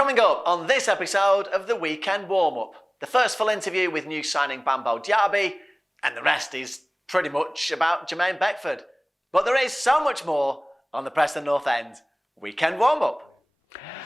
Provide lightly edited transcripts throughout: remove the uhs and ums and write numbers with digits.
Coming up on this episode of the Weekend Warm-Up, the first full interview with new signing Bambo Diaby, and the rest is pretty much about Jermaine Beckford. But there is so much more on the Preston North End Weekend Warm-Up.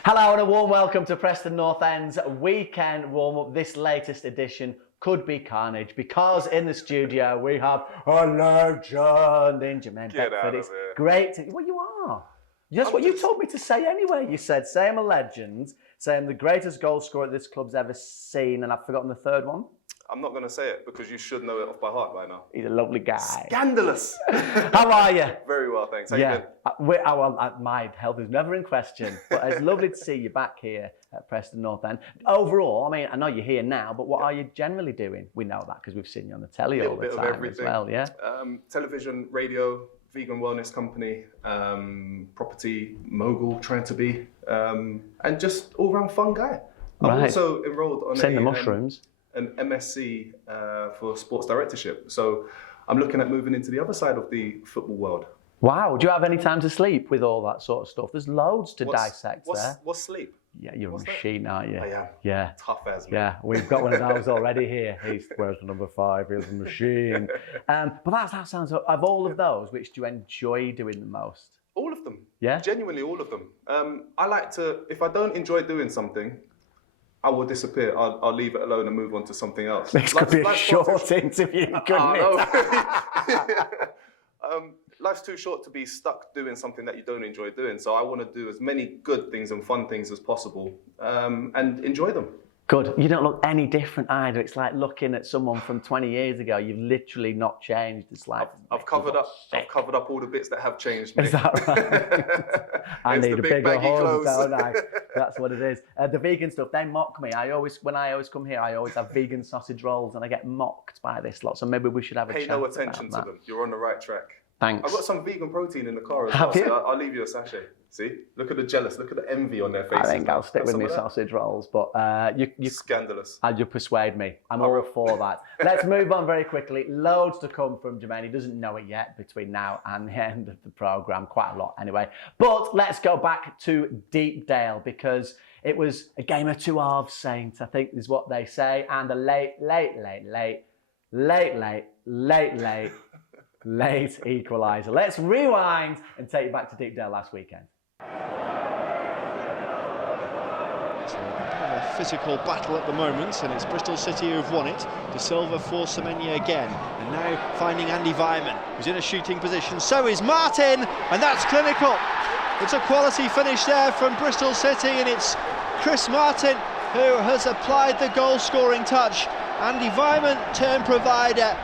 Hello and a warm welcome to Preston North End's Weekend Warm-Up. This latest edition could be carnage because in the studio we have a legend in Jermaine Beckford. It's great. Well, you are. That's what you told me to say anyway. You said, say I'm a legend, say I'm the greatest goal scorer this club's ever seen, and I've forgotten the third one. I'm not going to say it because you should know it off by heart by now. He's a lovely guy. Scandalous. How are you? Very well, thanks. How you been? My health is never in question, but it's lovely to see you back here at Preston North End. Overall, I mean, I know you're here now, but what are you generally doing? We know that because we've seen you on the telly all the time as well, yeah? Television, radio, vegan wellness company, property mogul trying to be, and just all-round fun guy. I'm also enrolled on the mushrooms. An MSc for sports directorship. So I'm looking at moving into the other side of the football world. Wow, do you have any time to sleep with all that sort of stuff? There's loads to dissect there. What's sleep? Yeah, you're a machine, aren't you? I am. Yeah. Tough as me. Yeah, we've got one of those already here. Where's the number 5? Here's the machine. But that sounds, of all of those, which do you enjoy doing the most? All of them. Yeah? Genuinely all of them. I like to, if I don't enjoy doing something, I will disappear. I'll leave it alone and move on to something else. This could be a short interview, couldn't it? Life's too short to be stuck doing something that you don't enjoy doing. So I want to do as many good things and fun things as possible and enjoy them. Good. You don't look any different either. It's like looking at someone from 20 years ago. You've literally not changed. It's like I've covered up all the bits that have changed. Mate. Is that right? I need a bigger hose, don't I? That's what it is. The vegan stuff, they mock me. When I always come here, I always have vegan sausage rolls, and I get mocked by this lot. So maybe we should have a chat. Pay no attention to them. You're on the right track. Thanks. I've got some vegan protein in the car as well. So I'll leave you a sachet. See? Look at the jealous. Look at the envy on their faces. I think I'll stick with my sausage rolls, but you scandalous. You persuade me. I'm all for that. Let's move on very quickly. Loads to come from Jermaine. He doesn't know it yet between now and the end of the programme. Quite a lot anyway. But let's go back to Deepdale because it was a game of two halves, Saint, I think is what they say. And a late equaliser. Let's rewind and take you back to Deepdale last weekend. It's a physical battle at the moment, and it's Bristol City who've won it. De Silva for Semenya again, and now finding Andy Vyman, who's in a shooting position. So is Martin, and that's clinical. It's a quality finish there from Bristol City, and it's Chris Martin who has applied the goal-scoring touch. Andy Vyman, turn provider.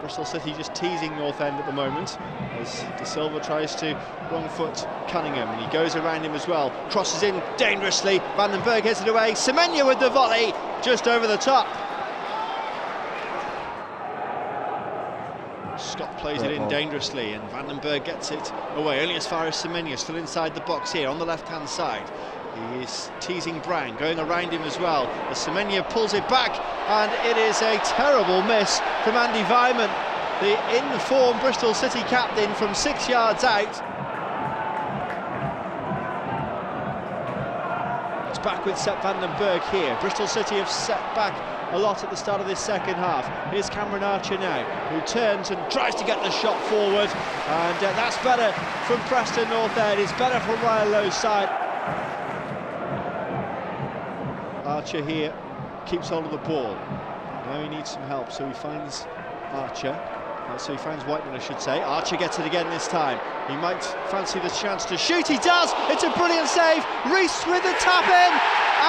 Bristol City just teasing North End at the moment as De Silva tries to wrong foot Cunningham, and he goes around him as well, crosses in dangerously, Vandenberg heads it away, Semenya with the volley just over the top. Scott plays it in dangerously and Vandenberg gets it away, only as far as Semenya, still inside the box here on the left hand side. He is teasing Brown, going around him as well, as Semenya pulls it back, and it is a terrible miss from Andy Vyman, the in-form Bristol City captain, from 6 yards out. It's back with Sepp Vandenberg here. Bristol City have set back a lot at the start of this second half. Here's Cameron Archer now, who turns and tries to get the shot forward, and that's better from Preston North End. It's better from Ryan Lowe's side. Archer here keeps hold of the ball. Now he needs some help, so he finds Archer. So he finds Whiteman, I should say. Archer gets it again this time. He might fancy the chance to shoot. He does! It's a brilliant save. Reese with the tap in.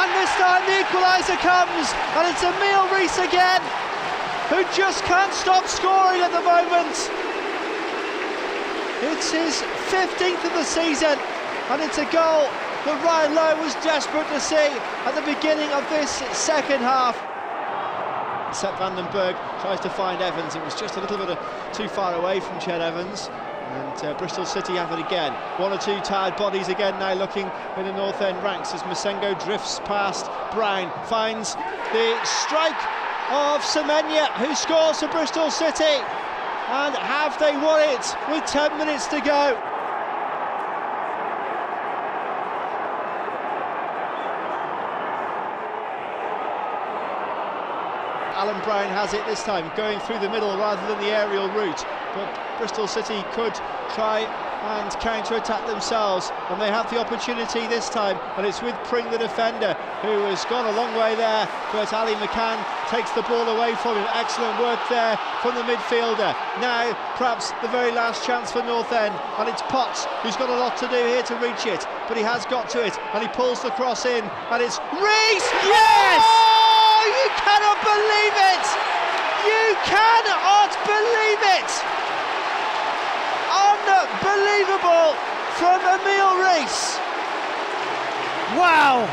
And this time the equaliser comes. And it's Emile Reese again, who just can't stop scoring at the moment. It's his 15th of the season. And it's a goal that Ryan Lowe was desperate to see at the beginning of this second half. Sepp Vandenberg tries to find Evans. It was just a little bit too far away from Ched Evans. And Bristol City have it again. One or two tired bodies again now looking in the North End ranks as Masengo drifts past Brown. Finds the strike of Semenya, who scores for Bristol City. And have they won it with 10 minutes to go? Alan Brown has it this time, going through the middle rather than the aerial route. But Bristol City could try and counter-attack themselves, and they have the opportunity this time, and it's with Pring, the defender, who has gone a long way there, but Ali McCann takes the ball away from him. Excellent work there from the midfielder. Now perhaps the very last chance for North End, and it's Potts who's got a lot to do here to reach it, but he has got to it, and he pulls the cross in, and it's Rees! Yes! Oh, you cannot believe it! You cannot believe it! Unbelievable from Emile Rees. Wow,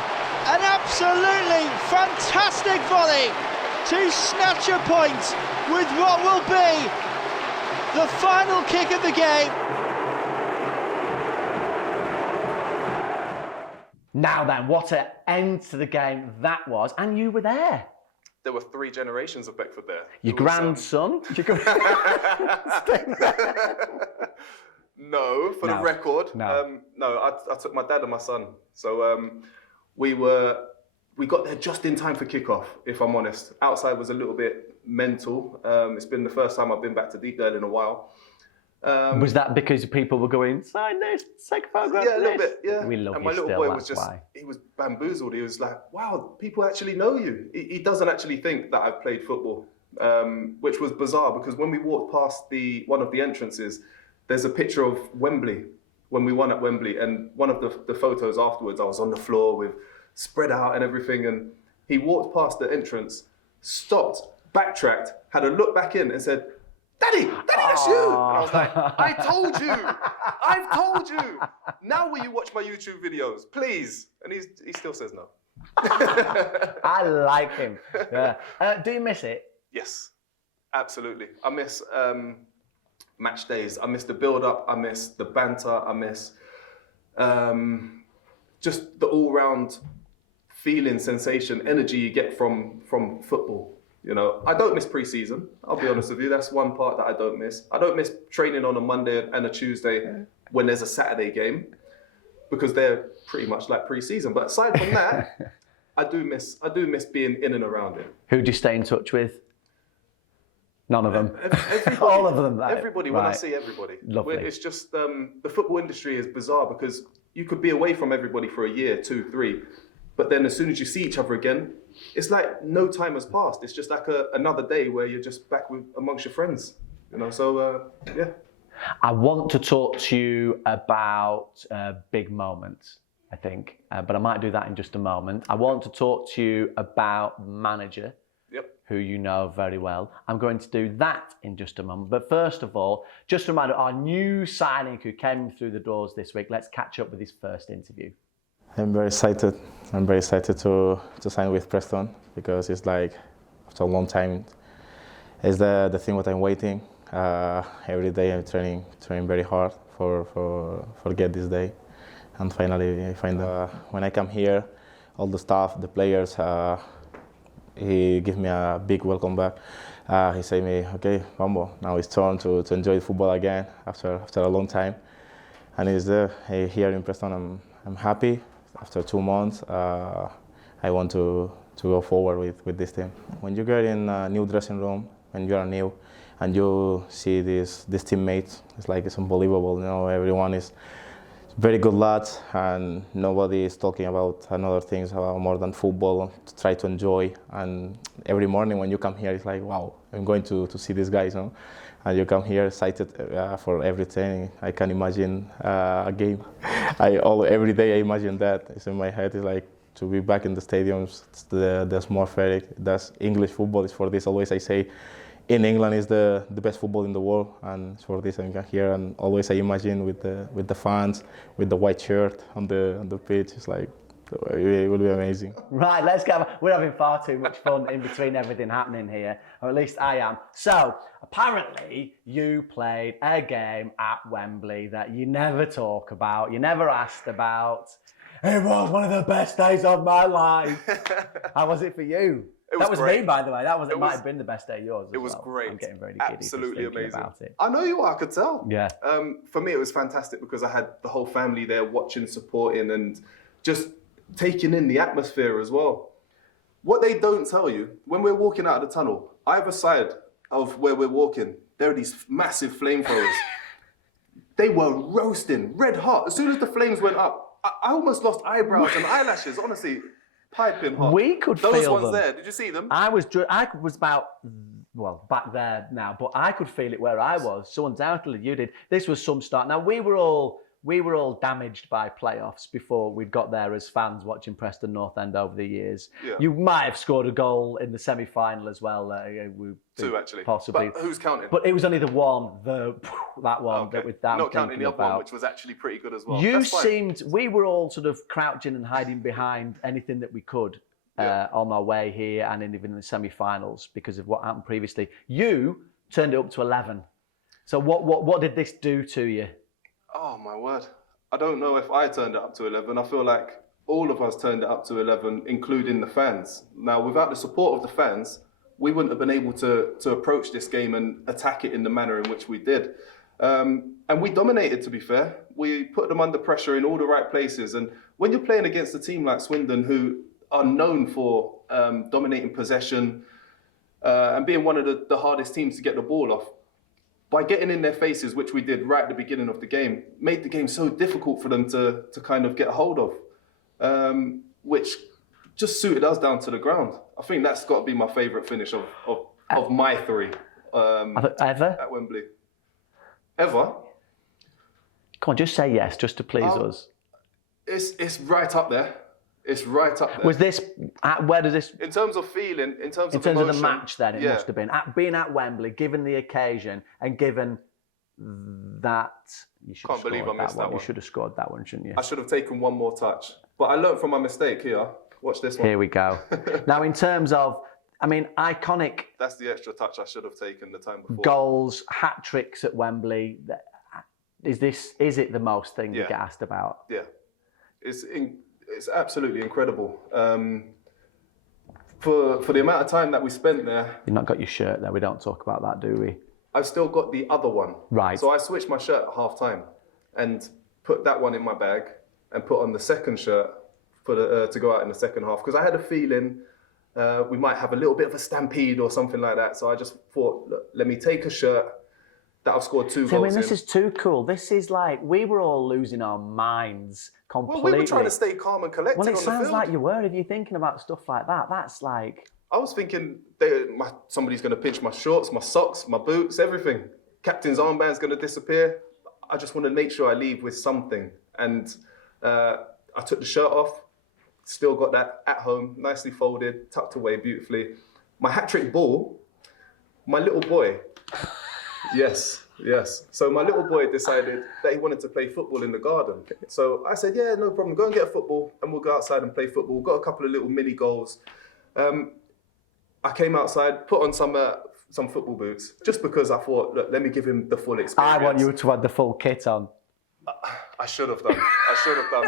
an absolutely fantastic volley to snatch a point with what will be the final kick of the game. Now then, what an end to the game that was, and you were there. There were 3 generations of Beckford there. Your grandson? No, for the record. No. I took my dad and my son. So we got there just in time for kickoff, if I'm honest. Outside was a little bit mental. It's been the first time I've been back to Deepdale in a while. Was that because people were going, sign this, take a photograph? Yeah, a little bit, yeah. We love and you my little still, boy was why. he was bamboozled. He was like, wow, people actually know you. He doesn't actually think that I've played football, which was bizarre because when we walked past one of the entrances, there's a picture of Wembley, when we won at Wembley, and one of the photos afterwards, I was on the floor with spread out and everything, and he walked past the entrance, stopped, backtracked, had a look back in and said, Daddy, that's you! And I was like, I told you! I've told you! Now will you watch my YouTube videos, please? And he still says no. I like him. Yeah. Do you miss it? Yes, absolutely. I miss match days. I miss the build-up. I miss the banter. I miss just the all-round feeling, sensation, energy you get from football. You know, I don't miss pre-season. I'll be honest with you. That's one part that I don't miss. I don't miss training on a Monday and a Tuesday when there's a Saturday game because they're pretty much like pre-season. But aside from that, I do miss being in and around it. Who do you stay in touch with? None of them. Everybody, all of them. Everybody. When I see everybody, Lovely. It's just the football industry is bizarre because you could be away from everybody for a year, 2, 3, but then as soon as you see each other again, it's like no time has passed. It's just like another day where you're just back amongst your friends. You know, so yeah. I want to talk to you about big moments, I think, but I might do that in just a moment. I want to talk to you about manager. Who you know very well. I'm going to do that in just a moment. But first of all, just a reminder, our new signing who came through the doors this week, let's catch up with his first interview. I'm very excited. I'm very excited to sign with Preston because it's like, after a long time, it's the thing what I'm waiting. Every day I'm training very hard for get this day. And finally I find when I come here, all the staff, the players, he gave me a big welcome back. He said me, okay, Bambo, now it's turn to enjoy football again after a long time. And he's there here in Preston. I'm happy. After 2 months, I want to go forward with this team. When you get in a new dressing room, when you are new, and you see these teammates, it's unbelievable. You know, everyone is very good lads, and nobody is talking about another things more than football. To try to enjoy, and every morning when you come here, it's like, wow, I'm going to see these guys, you know? And you come here excited for everything. I can imagine a game. Every day I imagine that. It's in my head. It's like to be back in the stadiums. It's the atmospheric. That's English football. Is for this. Always I say, in England is the best football in the world, and for this I'm here. And always I imagine with the fans, with the white shirt on the pitch. It's like it will be amazing. Right, let's get. We're having far too much fun in between everything happening here, or at least I am. So apparently you played a game at Wembley that you never talk about, you never asked about. It was one of the best days of my life. How was it for you? That was great. Me, by the way. It might have been the best day of yours. It was great. I'm getting very giddy. Absolutely amazing. About it. I know you are. I could tell. Yeah. For me, it was fantastic because I had the whole family there watching, supporting, and just taking in the atmosphere as well. What they don't tell you, when we're walking out of the tunnel, either side of where we're walking, there are these massive flamethrowers. They were roasting, red hot. As soon as the flames went up, I almost lost eyebrows and eyelashes, honestly. Piping hot. We could Those feel ones them. there, did you see them? I was about, well, back there now, but I could feel it where I was. So undoubtedly you did. This was some start. Now we were all damaged by playoffs before we'd got there as fans watching Preston North End over the years. Yeah. You might have scored a goal in the semi-final as well. Two actually. Possibly. But who's counting? But it was only the one, that one. Okay. That I'm not counting the other about. one, which was actually pretty good as well. You That's fine. we were all sort of crouching and hiding behind anything that we could on our way here and even in the semi-finals because of what happened previously. You turned it up to 11. So what did this do to you? Oh my word. I don't know if I turned it up to 11. I feel like all of us turned it up to 11, including the fans. Now, without the support of the fans, we wouldn't have been able to approach this game and attack it in the manner in which we did. And we dominated, to be fair. We put them under pressure in all the right places. And when you're playing against a team like Swindon, who are known for dominating possession and being one of the hardest teams to get the ball off, by getting in their faces, which we did right at the beginning of the game, made the game so difficult for them to kind of get a hold of, which just suited us down to the ground. I think that's got to be my favourite finish of my three Ever? at Wembley. Ever? Come on, just say yes, just to please us. It's right up there. It's right up there. Was this? Where does this? In terms of feeling, in terms of the emotion, match, then it must have been being at Wembley, given the occasion, and given that you should Can't have believe scored I missed that one. You one. should have scored that one, shouldn't you? I should have taken one more touch. But I learned from my mistake here. Watch this one. Here we go. Now, in terms of, iconic That's the extra touch I should have taken the time before. goals, hat tricks at Wembley. Is it the most thing you Yeah. get asked about? Yeah. It's absolutely incredible. For the amount of time that we spent there, You've not got your shirt there. We don't talk about that, do we? I've still got the other one. Right. So I switched my shirt at half time and put that one in my bag and put on the second shirt to go out in the second half because I had a feeling we might have a little bit of a stampede or something like that. So I just thought, look, let me take a shirt that I've scored two goals This in. is too cool. This is like, we were all losing our minds completely. Well, we were trying to stay calm and collected Well, on it the sounds field. like you were. If you're thinking about stuff like that, that's like... I was thinking somebody's going to pinch my shorts, my socks, my boots, everything. Captain's armband's going to disappear. I just want to make sure I leave with something. And I took the shirt off, still got that at home, nicely folded, tucked away beautifully. My hat-trick ball, my little boy, yes. So my little boy decided that he wanted to play football in the garden. So I said, yeah, no problem, go and get a football and we'll go outside and play football. Got a couple of little mini goals. I came outside, put on some football boots, just because I thought, look, let me give him the full experience. I want you to have the full kit on. I should have done,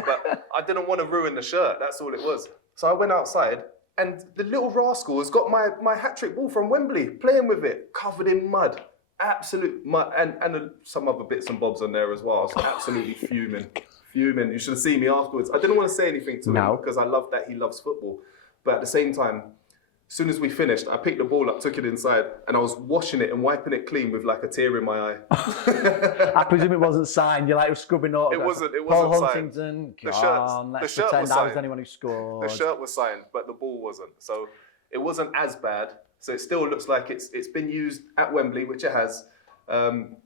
but I didn't want to ruin the shirt, that's all it was. So I went outside, and the little rascal has got my hat-trick ball from Wembley, playing with it, covered in mud, absolute mud, and some other bits and bobs on there as well. I was absolutely fuming. You should have seen me afterwards. I didn't want to say anything to him, because I love that he loves football. But at the same time, as soon as we finished, I picked the ball up, took it inside, and I was washing it and wiping it clean with like a tear in my eye. I presume it wasn't signed. You're like scrubbing up. It wasn't Paul signed. Huntington, The let's shirt pretend was I was signed. anyone who scored. The shirt was signed, but the ball wasn't. So it wasn't as bad. So it still looks like it's been used at Wembley, which it has.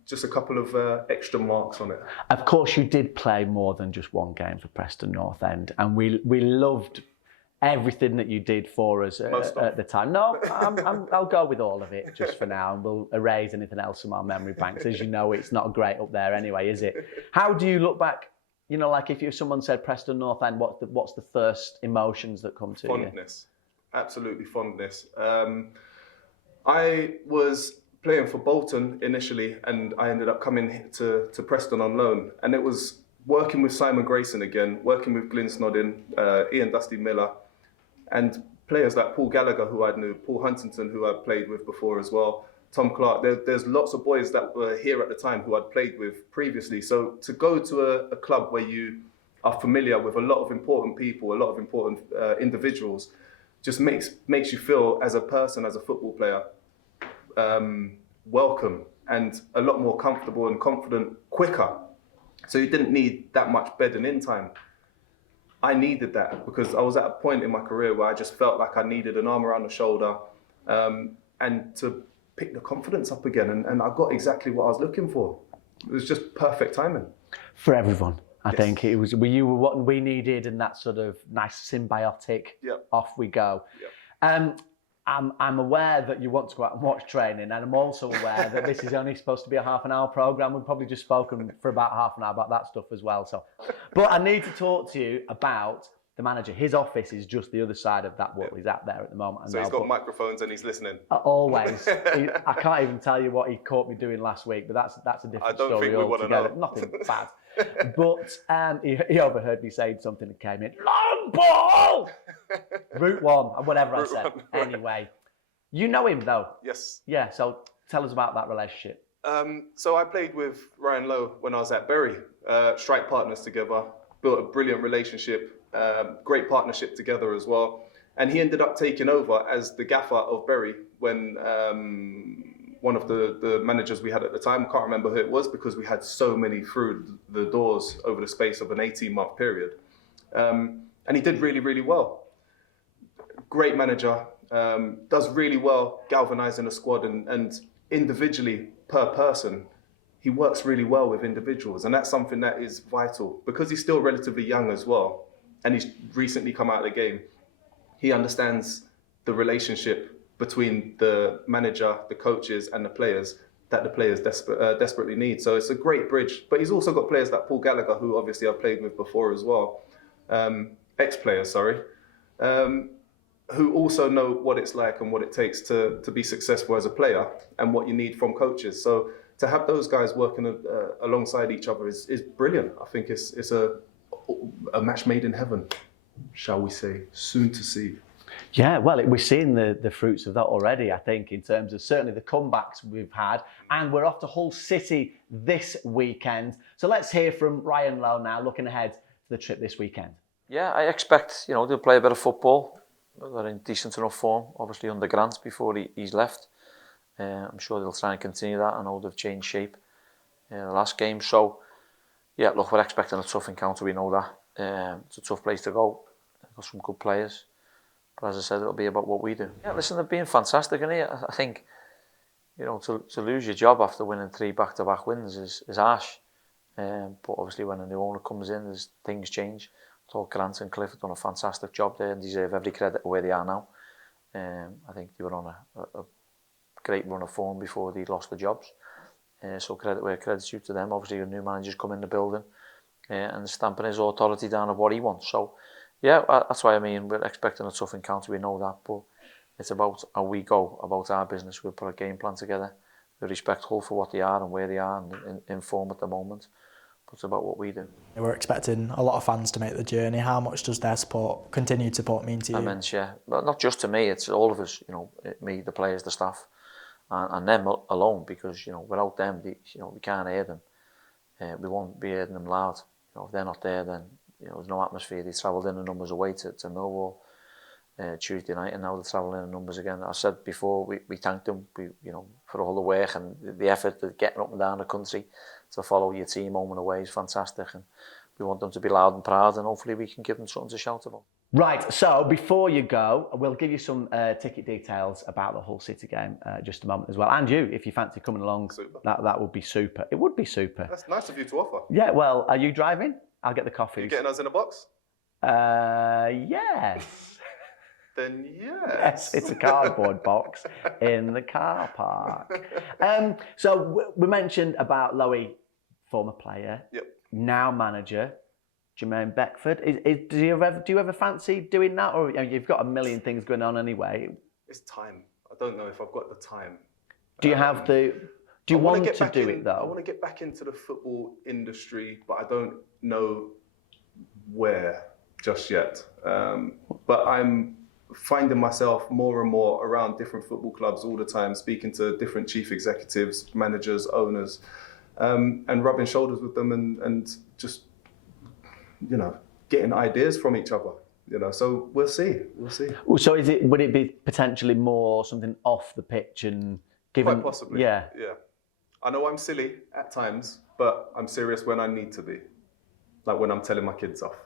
Just a couple of extra marks on it. Of course, you did play more than just one game for Preston North End, and we loved everything that you did for us at the time. No, I'll go with all of it just for now, and we'll erase anything else from our memory banks. As you know, it's not great up there anyway, is it? How do you look back? You know, like if someone said Preston North End, what's the first emotions that come to you? Fondness, absolutely fondness. I was playing for Bolton initially, and I ended up coming to Preston on loan, and it was working with Simon Grayson again, working with Glyn Snoddin, Ian Dusty Miller, and players like Paul Gallagher, who I knew, Paul Huntington, who I'd played with before as well, Tom Clark. There's lots of boys that were here at the time who I'd played with previously. So to go to a club where you are familiar with a lot of important people, a lot of important individuals, just makes you feel as a person, as a football player, welcome and a lot more comfortable and confident quicker. So you didn't need that much bedding in time. I needed that because I was at a point in my career where I just felt like I needed an arm around the shoulder and to pick the confidence up again. And I got exactly what I was looking for. It was just perfect timing. For everyone, I think it was. You were what we needed, and that sort of nice symbiotic. Yep. Off we go. Yep. I'm aware that you want to go out and watch training, and I'm also aware that this is only supposed to be a half-an-hour programme. We've probably just spoken for about half an hour about that stuff as well. So, but I need to talk to you about the manager. His office is just the other side of that wall. He's out there at the moment. So he's got microphones and he's listening. Always. I can't even tell you what he caught me doing last week, but that's a different story. I don't think we want to know. Nothing bad. But he overheard me saying something and came in, long ball! Route 1, or whatever I said. Anyway, you know him though? Yes. Yeah, so tell us about that relationship. So I played with Ryan Lowe when I was at Bury, strike partners together, built a brilliant relationship, great partnership together as well. And he ended up taking over as the gaffer of Bury when one of the managers we had at the time, I can't remember who it was because we had so many through the doors over the space of an 18-month period. And he did really, really well. Great manager, does really well galvanizing a squad and individually per person, he works really well with individuals. And that's something that is vital because he's still relatively young as well. And he's recently come out of the game. He understands the relationship between the manager, the coaches and the players that the players desperately need. So it's a great bridge. But he's also got players like Paul Gallagher, who obviously I've played with before as well. Ex-players, sorry. Who also know what it's like and what it takes to be successful as a player and what you need from coaches. So to have those guys working alongside each other is brilliant. I think it's a match made in heaven, shall we say, soon to see. Yeah, well, we're seeing the fruits of that already, I think, in terms of certainly the comebacks we've had. And we're off to Hull City this weekend. So let's hear from Ryan Lowe now, looking ahead to the trip this weekend. Yeah, I expect, they'll play a bit of football. They're in decent enough form, obviously under Grant before he's left. I'm sure they'll try and continue that. I know they've changed shape the last game. So, yeah, look, we're expecting a tough encounter, we know that. It's a tough place to go. They've got some good players. But as I said, it'll be about what we do. Yeah, listen, they're being fantastic, and I think, to lose your job after winning 3 back-to-back wins is harsh. But obviously when a new owner comes in, things change. I thought Grant and Cliff have done a fantastic job there and deserve every credit where they are now. I think they were on a great run of form before they lost the jobs. So credit where credit's due to them. Obviously a new manager's come in the building and stamping his authority down of what he wants. So yeah, that's why we're expecting a tough encounter, we know that, but it's about how we go about our business. We'll put a game plan together. We respect Hull for what they are and where they are and in form at the moment. But it's about what we do. We're expecting a lot of fans to make the journey. How much does their continued support mean to you? Immense, yeah. But not just to me, it's all of us, me, the players, the staff, and them alone, because, without them, we can't hear them. We won't be hearing them loud. If they're not there, then there's no atmosphere. They travelled in the numbers away to Millwall Tuesday night, and now they're travelling in the numbers again. I said before, we thanked them, for all the work and the effort of getting up and down the country to follow your team home and away is fantastic, and we want them to be loud and proud, and hopefully we can give them something to shout about. Right, so before you go, we'll give you some ticket details about the Hull City game just a moment as well. And you, if you fancy coming along, that would be super. It would be super. That's nice of you to offer. Yeah, well, are you driving? I'll get the coffee. You getting us in a box? Yes. Then yes. Yes, it's a cardboard box in the car park. So we mentioned about Lowe, former player, now manager, Jermaine Beckford. Do you ever fancy doing that, or you've got a million things going on anyway? It's time. I don't know if I've got the time. Do you have the? Do you want to do it though? I want to get back into the football industry, but I don't know where just yet. But I'm finding myself more and more around different football clubs all the time, speaking to different chief executives, managers, owners, and rubbing shoulders with them and just, getting ideas from each other. You know, so we'll see. We'll see. So would it be potentially more something off the pitch and given? Quite possibly. Yeah. Yeah. I know I'm silly at times, but I'm serious when I need to be. Like when I'm telling my kids off.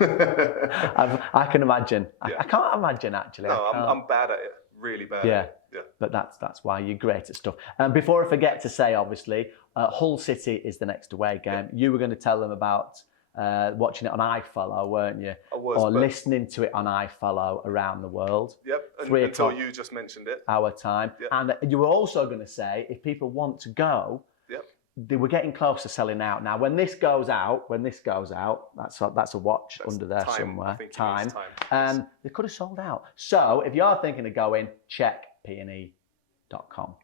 I can imagine. Yeah. I can't imagine actually. No, I'm bad at it. Really bad. Yeah. At it. Yeah. But that's why you're great at stuff. And before I forget to say, obviously, Hull City is the next away game. You were going to tell them about watching it on iFollow, weren't you? I was. Or listening to it on iFollow around the world. Yep. 3 Until o'clock you just mentioned it. our time. Yep. And you were also going to say, if people want to go, Yep. they were getting close to selling out. Now, when this goes out, that's a watch under there time, somewhere. I think it means time. And they could have sold out. So if you're thinking of going, check pne.com.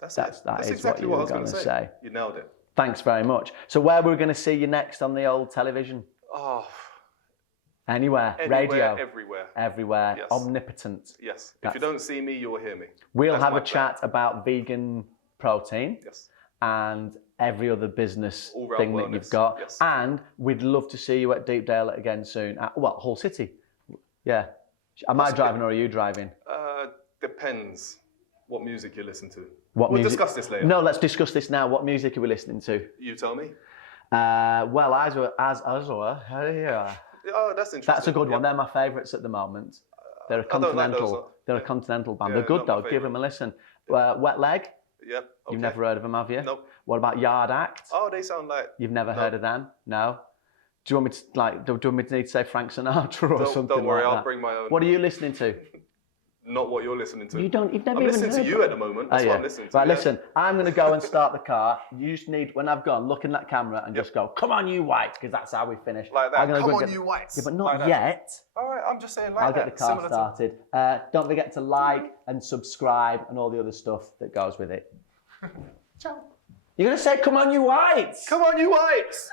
That's what exactly you what I were was going to say. You nailed it. Thanks very much. So where we're going to see you next on the old television? Oh. Anywhere. Radio. Everywhere. Yes. Omnipotent. Yes. If you don't see me, you'll hear me. We'll have a chat about vegan protein. Yes. And every other business All-round thing wellness. that you've got. Yes. And we'd love to see you at Deepdale again soon. Hull City. Yeah. Am I driving or are you driving? Depends what music you listen to. We'll discuss this later. No, let's discuss this now. What music are we listening to? You tell me. Well, yeah. Oh, that's interesting. That's a good one. They're my favourites at the moment. They're a continental. They're a continental band. Yeah, they're good though. not my Give them a listen. Wet Leg. Yep. Okay. You've never heard of them, have you? Nope. What about Yard Act? Oh, they sound like. You've never heard of them? No. Do you want me to need to say Frank Sinatra or something? Don't worry, like I'll that? bring my own. What are you listening to? Not what you're listening to. You've never I'm even listening to heard you of at the moment. That's what I'm listening to. Right, yeah? listen. I'm going to go and start the car. You just need, when I've gone, look in that camera and just go, come on, you white, because that's how we finish. Like that. I'm gonna Come go on, and you whites. Yeah, but not like yet. All right, I'm just saying like I'll that. get the car started. Don't forget to like and subscribe and all the other stuff that goes with it. Ciao. You're going to say, come on, you whites. Come on, you whites.